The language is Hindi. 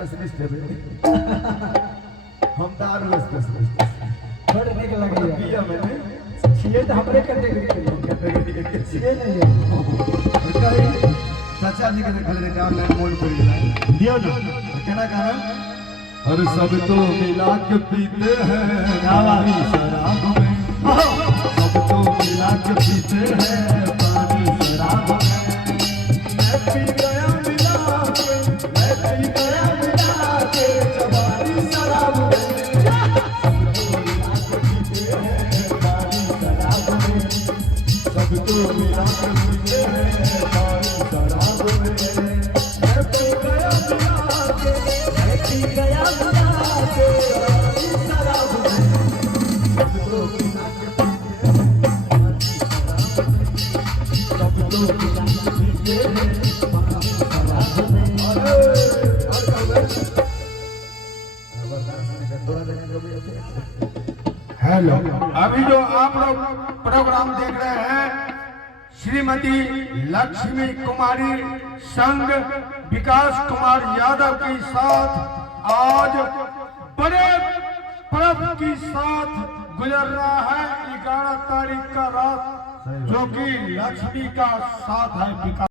स्पेशलिस्ट है। हम दारू स्पेशलिस्ट बड़ निक लगे पिया मैंने छिए तो हमरे कैटेगरी के लोग कैटेगरी छिए नहीं है कहीं चाचा जी के देखल रे गांव लाइन मोड़ पड़ गया दियो ना केना गाना और सब तो मिला के पीते हैं गावा शराब में सब तो मिला के पीते हैं पानी शराब में मैं पी गया मिला के मैं पी गया मिला के जवानी शराब में सब तो मिला के पीते हैं पानी शराब में मैं पी गया मिला के मैं पी गया मिला के जवानी शराब में सब तो मिला के पीते हैं पानी शराब में सब तो मिला के पीते हैं पानी शराब में हेलो, अभी जो आप लोग प्रोग्राम देख रहे हैं श्रीमती लक्ष्मी कुमारी संघ विकास कुमार यादव के साथ आज बड़े पर्व के साथ गुजर रहा है 11 तारीख का रात, जो कि लक्ष्मी का साथ है विकास।